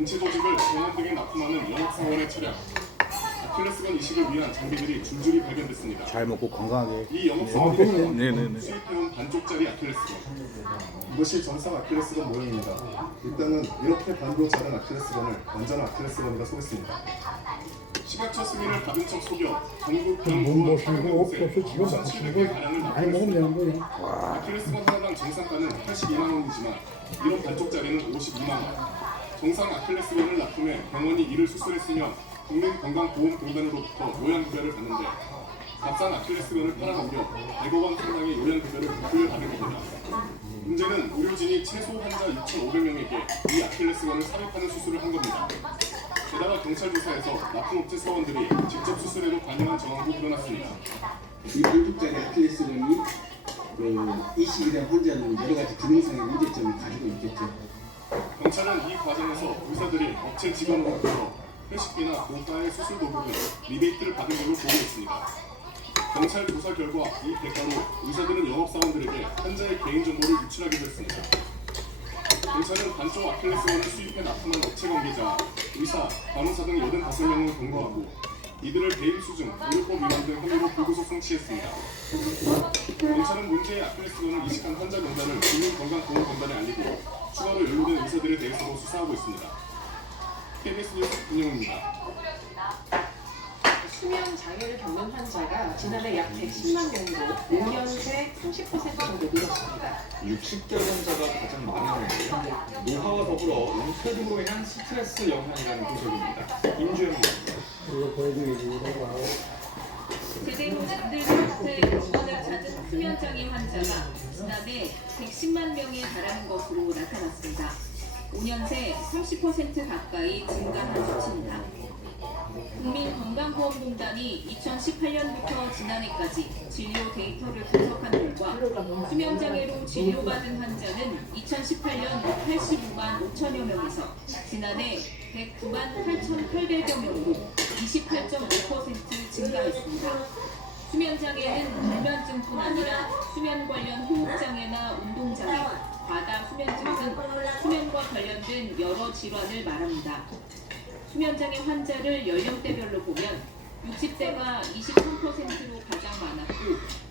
인체 조직을 병원 등에 납품하는 영업사원의 차량, 아킬레스건 이식을 위한 장비들이 줄줄이 발견됐습니다. 잘 먹고 건강하게. 이 영업사원들이 네네네. 수입해온 반쪽짜리 아킬레스건. 이것이 정상 아킬레스건 모형입니다. 일단은 이렇게 반으로 자른 아킬레스건을 완전 아킬레스건이라 소개했습니다. 시각처 승인을 받은 척 속여 전국 못 병원 먹히고 없어서 지금 5,700개 가량을 많이 먹으면 되는 거예요. 아킬레스건 하나당 정상가는 82만 원이지만 이런 반쪽짜리는 52만 원. 정상 아킬레스건을 납품해 병원이 이를 수술했으며 국민건강보험공단으로부터 요양급여를 받는데 값싼 아킬레스건을 팔아 넘겨 100억 원 상당의 요양급여를 부여받은 겁니다. 문제는 의료진이 최소 환자 6,500명에게 이 아킬레스건을 삽입하는 수술을 한 겁니다. 게다가 경찰 조사에서 납품업체 사원들이 직접 수술에도 관여한 정황도 드러났습니다. 이 반쪽짜리 아킬레스건이 이식이 된 환자는 여러 가지 기능상의 문제점을 가지고 있겠죠. 경찰은 이 과정에서 의사들이 업체 직원으로부터 회식비나 고가의 수술 도구 등 리베이트를 받은 걸로 보고 있습니다. 경찰 조사 결과 이 대가로 의사들은 영업사원들에게 환자의 개인정보를 유출하기도 했습니다. 경찰은 반쪽 아킬레스건을 수입해 납품한 업체 관계자, 의사, 간호사 등 85명을 검거하고 이들을 배임 수증, 의료법 위반 등 혐의로 불구속 송치했습니다. 경찰은 문제의 아킬레스건을 이식한 환자 명단을 국민건강보험공단에 알리고 추가로 연루된 의사들에 대해서도 수사하고 있습니다. KBS 뉴스 김영우입니다. 수면 장애를 겪는 환자가 지난해 약 110만 명으로 5년 새 30% 정도 늘었습니다. 60대 환자가 가장 많았는데요. 노화와 더불어 은퇴로 인한 스트레스 영향이라는 분석입니다. 임주영입니다. 제대로 잠들지 못해 병원을 찾은 수면장애 환자가 지난해 110만 명에 달하는 것으로 나타났습니다. 5년 새 30% 가까이 증가한 수치입니다. 국민건강보험공단이 2018년부터 지난해까지 진료 데이터를 분석한 결과 수면장애로 진료받은 환자는 2018년 85만 5천여 명에서 지난해 109만 8,800여 명으로 28.5% 증가했습니다. 수면장애는 불면증뿐 아니라 수면 관련 호흡장애나 운동장애, 과다 수면증 등 수면과 관련된 여러 질환을 말합니다. 수면장애 환자를 연령대별로 보면 60대가 23%로 가장 많았고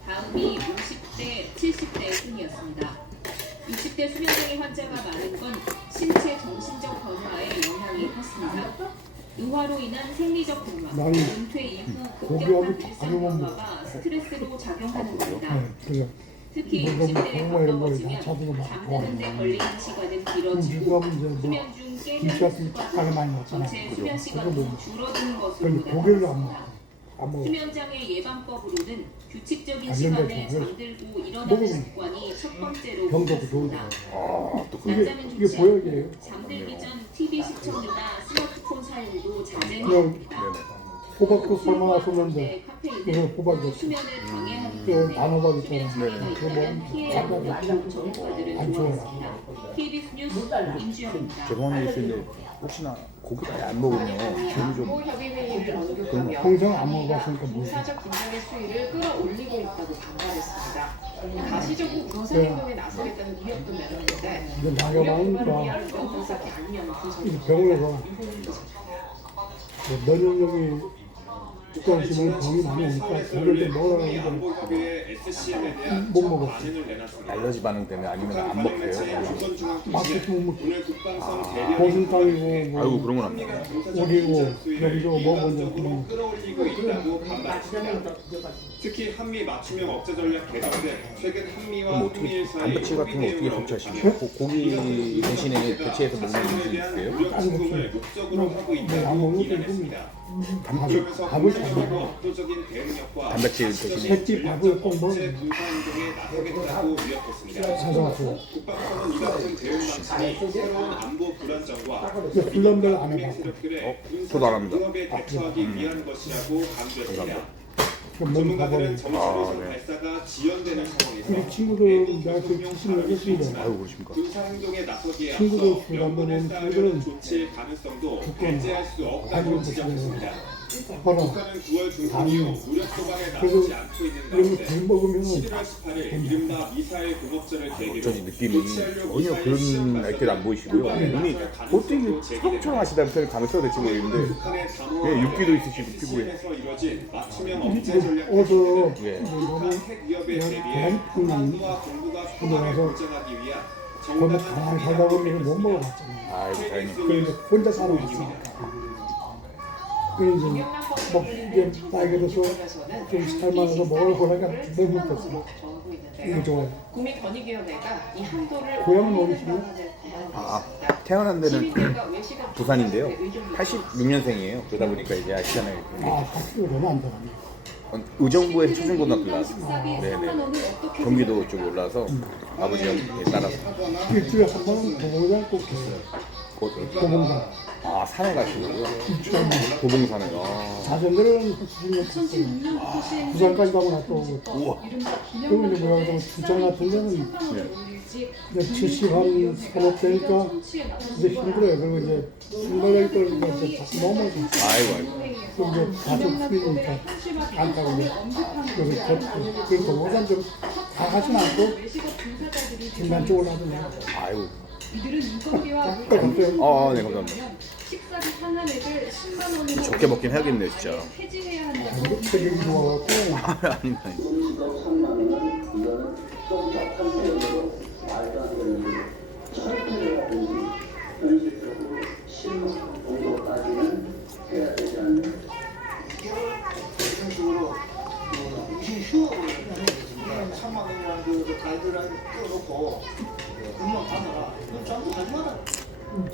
다음이 50대, 70대 순이었습니다. 60대 수면장애 환자가 많은 건 신체 정신적 변화에 영향이 컸습니다. 의화로 인한 생리적 변화, 은퇴 이후 급격한 일상 변화가 스트레스로 작용하는 겁니다. 특히 60대에 가까워지면 잠드는 데 걸리는 시간은 길어지고 수면 중 깨는 습관으로 전체 수면 시간도 줄어드는 것으로 나타났습니다. 수면장애 예방법으로는 규칙적인 시간에 잠들고 일어나는 습관이 첫 번째로 꼽혔습니다. 낮잠은 좋지 않고 잠들기 전 TV 시청이나 스마트폰 사용도 자제해야 합니다. 호박도 삶아 쏘는데 이거 호박이 수면을 방해하기 때문에 단호박 있잖아요. 수면 장애에 따른 피해를 많은 전문가들은 안 좋아요. 조언했습니다. KBS 뉴스 임주영입니다. 죄송한 얘기인데 혹시나 고기를 안 먹으면 몸이 좀 협의회의를 언급하며 평생 안 먹어봤으니까 모르겠어요. 군사적 긴장의 수위를 끌어올리고 있다고 반발했습니다. 가시적으로 군사행동에 나서겠다는 위협도 내놨는데 이제 위협 나가보니까 기반을 위한 공사기 아니냐는 분석이 이 병원에서 면역력이 두꺼우시면 병이 많이 오니까 그걸 좀 먹으라고 하는데 안보협의회 SCM에 대한 못 먹어. 안을 내놨습니다. 알러지 반응 때문에 아니면 안 먹혀요. 맛있게 못 먹고 오늘 국방성 대련 보신탕이고 뭐 아이고 그런 건 안 먹어요. 오리고 여기저기 먹어본 적 그런 끌어올리고 있다고 반발했습니다. 특히 한미 맞춤형 억제 전략 개선 때 최근 한미와 그럼 어떻게 한미일 사이 단백질 같은 거 어떻게 섭취하시나요? 고기 대신에 대체해서 먹는 음식이 있어요? 무력 진공을 목적으로 하고 안 있다고 먹는 비난했습니다. 밥을 밥을 잘 먹어. 압도적인 대응력과 단백질 대신에 새끼 밥을 꼭 먹어. 제 군사행동에 나서겠다고 위협했습니다. 사서 국방부는 이 같은 대응 방침이 새로운 안보 불안정과 훈련들 안 해봤고 세력들의 저도 안 합니다. 위협에 대처하기 위한 것이라고 강조했습니다. 몸 전문가들은 가봐요. 정식으로 발사가 지연되는 상황에서 우리 친구들 나한테 주시는 했습니다. 아이고 그러십니까? 군사 행동에 나서기에 친구들 앞서 주로 한번 명분을 오는 쌓으려는 친구들은 조치의 가능성도 두꺼운 배제할 수 없다고 가지고 지적했습니다. 봐라. 북한은 9월 중순 이후 무력 도발에 그래서 나서지 않고 있는 이런 가운데 거잘 먹으면 11월 18일 이른바 미사일 공업전을 계기로 어쩐지 느낌이 전혀 그런 날들 안 보이시고요. 눈이 어떻게 처음처럼 하시다면서 감을 써도 될지 모르겠는데 북한의 예, 육기도 있으시고 피부에. 에서 이뤄진 맞춤형 억제 전략 어서 예. 북한 핵 위협에 대비해 대한민국 한국과 동북아 소방을 와서 결정하기 위한 거기 가만히 살다 보면 못 먹어봤잖아. 아이고 다행히. 그래서 혼자 살고 있으니까. 그래서 이제 나이가 들어서 좀 살만해서 먹을 거니까 못 먹겠어. 이거 좋아요. 국민권익위원회가 이 한도를 고향은 어디시나요? 태어난 데는 부산인데요. 86년생이에요. 그러다 보니까 이제 아시잖아요. 아, 학교가 너무 안 들어가네. 의정부에 초중고등학교 나왔습니다. 네네. 경기도 쪽 올라서 아버지 형에 따라서 일주일에 한 번은 도봉장 꼭 했어요. 도봉장. 아 산에 가시고요. 일주일에 한 번. 도봉산을. 아. 자전거를 수준이 부산까지 가고 나또 오고. 우와. 그러면 이제 뭐라 그러면 부천 같은 데는 이제 70한 서너 되니까 이제 힘들어요. 그리고 이제 신발을 떨니까 이제 자꾸 넘어져. 아이고 아이고. 그럼 이제 가족 크니까 안 타고 이제 그래서 걷고 그래서 도봉산 좀다 가진 않고 중간 쪽으로 하더니 아이고. 이들은 인건비와 아, 네 감사합니다. 식사비 상한액을 10만 원으로 적게 먹긴 해야겠네요 진짜. 폐지해야 한다고 체격이 좋아갖고 아닙니다. 식으로 무슨 휴업을 하는 3만 원이라는 그 가이드라인 띄워놓고 금방 가다가 이거 전부 하지 마라.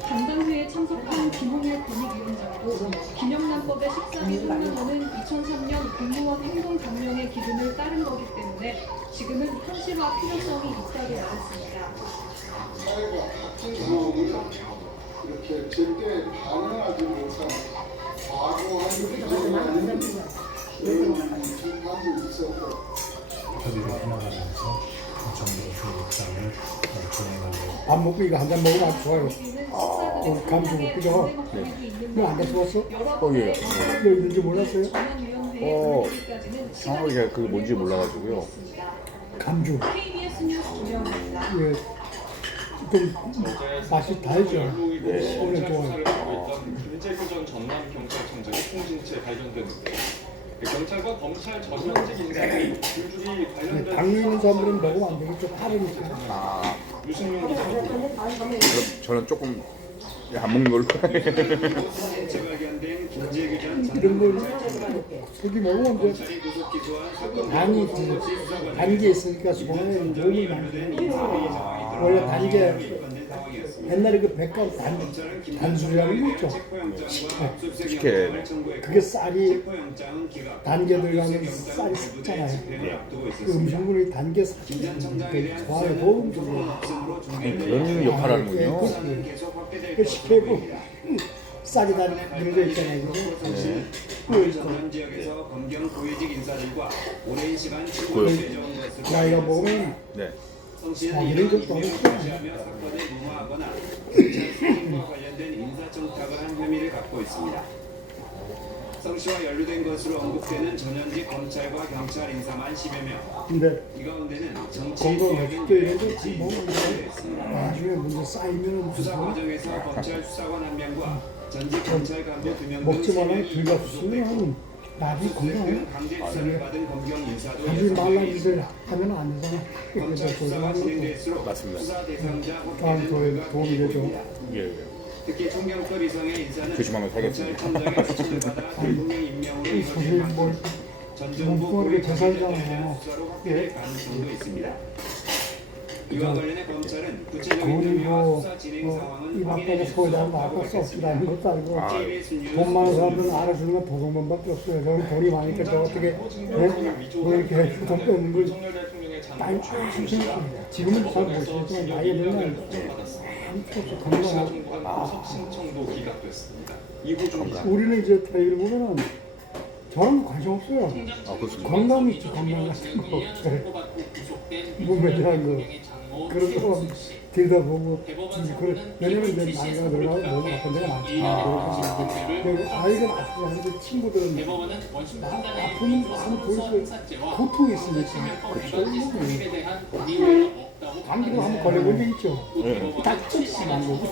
담당회에 참석한 김홍일 권익위원장도 김영란법의 식사비 3만 원은 2003년 공무원 행동감령의 기준을 따른 거기 때문에 지금은 현실화 필요성이 있다고 말했습니다. 사회가 같은 경우를 이렇게 제때 반응하지 못한 과거한 부정한 중간도 있었고 밥 먹고 이거 한 잔 먹으면 아주 좋아요. 감주고 그죠? 뭐 안 가져왔어? 예. 너 있는지 몰랐어요? 정확하게 제가 그게 뭔지 몰라가지고요. 감주. KBS 뉴스 김영입니다. 예. 좀 맛이 달죠. 네. 오늘 좋아요. 수사를 하고 있던 김재규 전 전남경찰청장의 통신체 발견됐는데 경찰과 검찰 전현직 인사들이 줄줄이 관련된 당 있는 사람들은 먹으면 안 되겠죠. 하루니까. 아, 유승용 기자가 그럼 저는 조금 안 먹는 걸로. 재발견된 김재규 전 이런 걸 고기 먹으면 이제 검찰이 구속 기소한 사건 간이 단계 있으니까 소화에 도움이 많이 돼요. 원래 단계 옛날에 그 백감 단술이라는 거 있죠. 식혜. 그게 쌀이 단계 들어가면 쌀이 썩잖아요. 그 음식물이 단계 삭히니까 소화에 도움이 줘요. 그런 역할을 하는군요. 그 식혜고 쌀이 다 늘어져 있잖아요. 전남 지역에서 검경 고위직 인사들과 오랜 시간 친구를 맺어온 것으로 나이가 먹으면 네. 성씨는 이런 이런 것도 기록을 어렵죠. 무시하며 사건을 무마하거나 경찰 수임과 관련된 인사청탁을 한 혐의를 갖고 있습니다. 성씨와 연루된 것으로 언급되는 전현직 검찰과 경찰 인사만 10여 명. 근데 이 가운데는 정치 건강을 개혁인 죽게 이래도 유력한 먹으면 인사들이 있습니다. 나중에 문제 쌓이면 수사 과정에서 검찰 수사관 1명과 전직 검찰 간부 2명 등 먹지 말라고 3명이 들렸으면 나중에 건강해. 최근 강제 수사를 받은 검경 인사도 하지 말라는 예상됩니다. 짓을 하면 안 되잖아. 검찰 그래서 수사가 조심하는 진행될수록 맞습니다. 수사 대상자 다음 확대는 주에 우려가 도움이 크게 되죠. 보입니다. 예. 특히 총경급 이상의 인사는 조심하면 살겠습니다. 검찰청장의 추천을 받아 대통령 임명으로 이 사실 이뤄진 뭘 전 정부 뭐 고위 재산이잖아요. 관계자에 대한 수사로 확대될 가능성도 있습니다. 이와 관련해 검찰은 구체적인 돈이 혐의와 뭐, 수사 진행 상황은 이 밖에 서울대학 나고 썩지라는 것도 아니고 KBS 뉴스 돈 많은 사람들은 알아주는 건 도둑놈밖에 없어요. 저는 돈이 많으니까 저 어떻게 뭐 이렇게 돈 뺏는 걸 윤석열 대통령의 아니, 장관 지금은 잘 모르시겠지만 나이에 들면 한쪽에서 건강하고 정부가 구속 신청도 기각됐습니다. 이후 좀 우리는 이제 텔레비를 보면은 저는 관심 없어요. 아 그렇습니다. 건강 있지 건강 같은 거 몸에 대한 거 그런 거 들여다보고 왜냐면 이제 나이가 들어가고 몸이 아픈 데가 많잖아. 그래서 아이가 아프지 않은데 친구들은 아프면 많이 보여서 고통이 있으니까 감기도 한번 걸려본 적 있죠. 다 쫓기만 거고